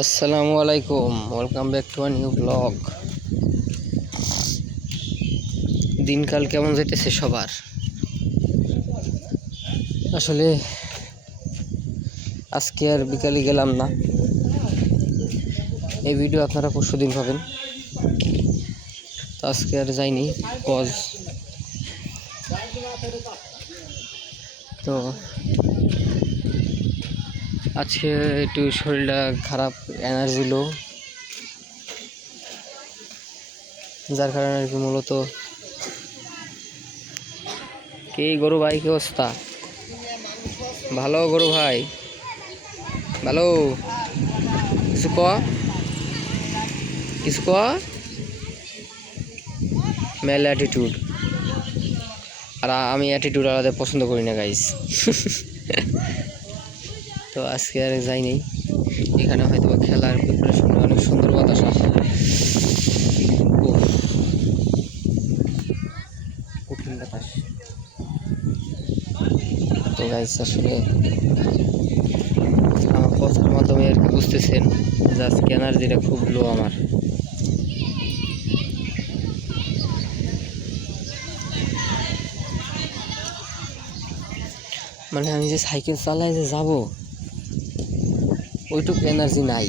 আসসালামু আলাইকুম, welcome back to a new blog. দিনকাল কেমন যেতেছে সবার? আসলে আজকে আর বিকালে গেলাম না। এই ভিডিও আপনারা পরশুদিন পাবেন। তো আজকে আর যাইনি কজ তো আজকে একটু শরীরটা খারাপ, এনার্জি লো, যার কারণে আর কি মূলত। কে গরু ভাই, কি অবস্থা? ভালো গরু ভাই, ভালো। কিছু ক, কিছু ক। মেল অ্যাটিটিউড, আর আমি অ্যাটিটিউড আলাদা পছন্দ করি না গাইস। তো আজকে আর যাইনি। এখানে হয়তো খেলার প্রিপারেশন, অনেক সুন্দর বাতাস আসে, কঠিন বাতাস। তো গাইস আসলে আমার কথার মাধ্যমে আর কি বুঝতেছেন যে আজকে এনার্জিটা খুব লো আমার। মানে আমি যে সাইকেল চালাই যে যাব, ওইটুকু এনার্জি নাই।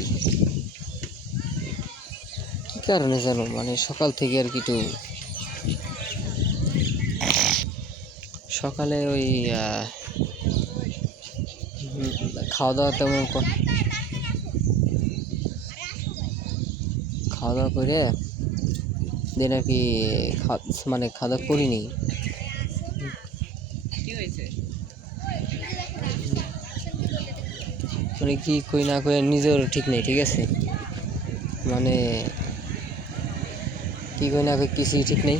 কি কারণে জানো, মানে সকাল থেকে আর কি একটু সকালে ওই খাওয়া দাওয়া তেমন খাওয়া দাওয়া করে দেন আর কি মানে খাওয়া দাওয়া করিনি। মানে কি কই না কই নিজের ঠিক নেই, ঠিক আছে? মানে কি কই না কই কিছুই ঠিক নেই,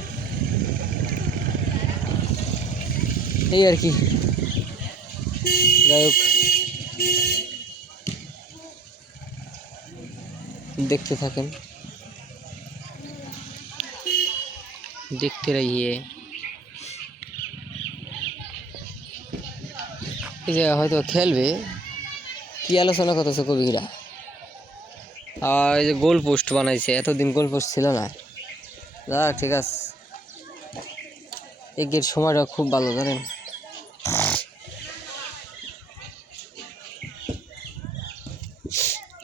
এই আর কি। যাই হোক, দেখতে থাকেন, দেখতে রহিয়ে। এই যে হয়তো খেলবে, কি আলোচনা করতেছে কবিরা। আর এই যে গোল পোস্ট বানাইছে, এতদিন গোল পোস্ট ছিল না। যা ঠিক আছে, এগের সময়টা খুব ভালো, জানেন?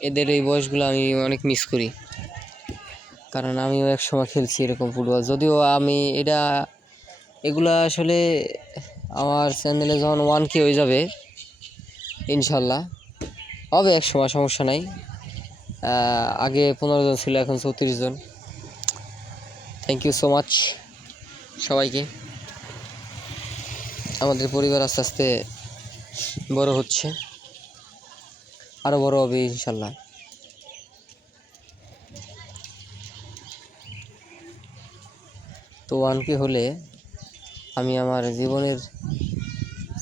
এদের এই বয়সগুলো আমি অনেক মিস করি, কারণ আমিও এক সময় খেলছি এরকম ফুটবল। যদিও আমি এগুলা আসলে আমার চ্যানেলে যখন 1K হয়ে যাবে, ইনশাল্লাহ হবে এক সময়, সমস্যা নাই। আগে 15 জন ছিল, এখন 34 জন। থ্যাংক ইউ সো মাচ সবাইকে। আমাদের পরিবার আস্তে আস্তে বড় হচ্ছে, আরও বড় হবে ইনশাল্লাহ। তো 1K হলে আমি আমার জীবনের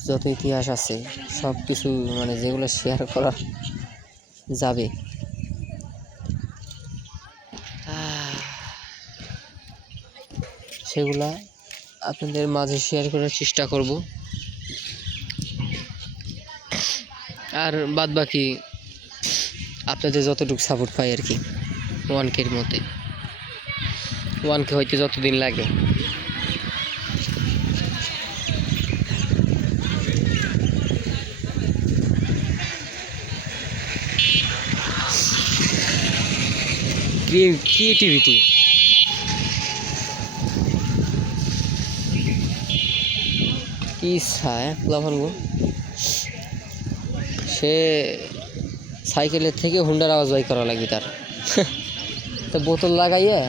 যত ইতিহাস আছে সব কিছু, মানে যেগুলো শেয়ার করা যাবে, সেগুলা আপনাদের মাঝে শেয়ার করার চেষ্টা করব। আর বাদ বাকি আপনাদের যতটুকু সাপোর্ট পাই আর কি, 1K-র মধ্যে। 1K হইতে যতদিন লাগে। ক্রিয়েটিভিটি, কি ইচ্ছা লাভানগো। সে সাইকেলের থেকে হুন্ডার আওয়াজ বাই করা লাগবে তার। তো বোতল লাগাইয়া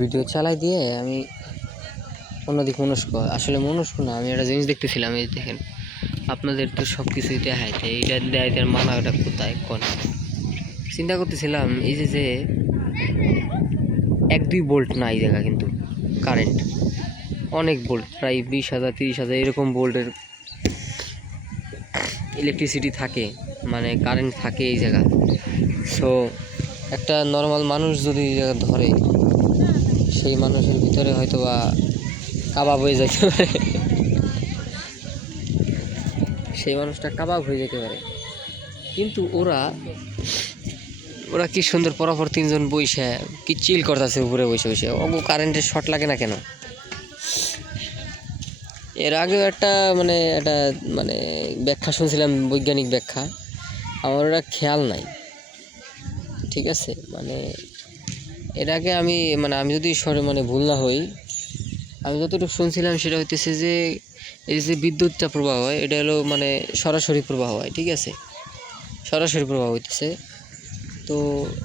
ভিডিও চালাই দিয়ে আমি অন্যদিক মনস্ক, আসলে মনস্ক না, আমি একটা জিনিস দেখতেছিলাম। এই দেখেন, আপনাদের তো সব কিছুই দেখায়, এইটা দেয় মানাটা কোথায় কোন চিন্তা করতেছিলাম। এই যে 1-2 ভোল্ট না, এই জায়গা কিন্তু কারেন্ট অনেক ভোল্ট, প্রায় 20,000 30,000 এরকম ভোল্টের ইলেকট্রিসিটি থাকে, মানে কারেন্ট থাকে এই জায়গা। সো একটা নর্মাল মানুষ যদি এই জায়গা ধরে, সেই মানুষের ভিতরে হয়তো বা কাবাব হয়ে যেতে পারে, সেই মানুষটা কাবাব হয়ে যেতে পারে। কিন্তু ওরা কি সুন্দর পরপর 3 জন বসে কি চিল করতেছে উপরে বসে বসে। কারেন্টের শর্ট লাগে না কেন? এর আগেও একটা মানে ব্যাখ্যা শুনছিলাম, বৈজ্ঞানিক ব্যাখ্যা, আমার ওটা খেয়াল নাই, ঠিক আছে? মানে এর আগে আমি যদি ভুল না হই, আমি যতটুকু শুনছিলাম সেটা হইতেছে যে এই যে বিদ্যুৎটা প্রবাহ হয়, এটা হলো সরাসরি প্রবাহ হয়, ঠিক আছে? সরাসরি প্রবাহ হইতেছে। তো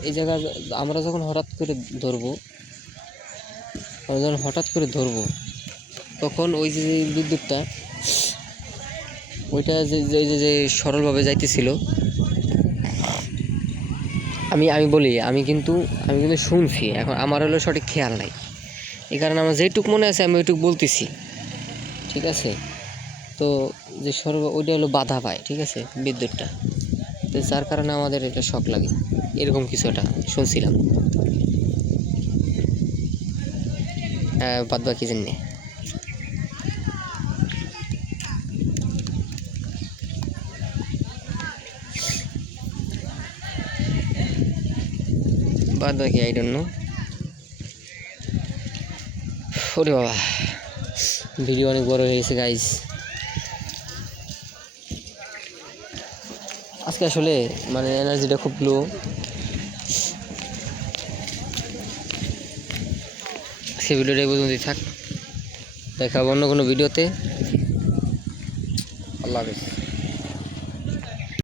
এই জায়গা আমরা যখন হঠাৎ করে ধরবো, তখন ওই যে বিদ্যুৎটা, ওইটা যে সরলভাবে যাইতেছিল, আমি বলি, আমি কিন্তু শুনছি, এখন আমার হলো সঠিক খেয়াল নাই। এই কারণে আমার যেটুক মনে আছে আমি ওইটুক বলতেছি, ঠিক আছে? তো যে ওইটা হলো বাধা পায়, ঠিক আছে, বিদ্যুৎটা। তো যার কারণে আমাদের এটা শক লাগে, এরকম কিছু একটা শুনছিলাম। বাদ বাকি জেনে আই ডোন্ট নো। ওরে বাবা, ভিডিও অনেক বড় হয়ে গেছে গাইজ। আজকে আসলে এনার্জিটা খুব লো। আজকে ভিডিওটা এই পর্যন্তই থাক, দেখা হবে অন্য কোনো ভিডিওতে। আল্লাহ হাফেজ।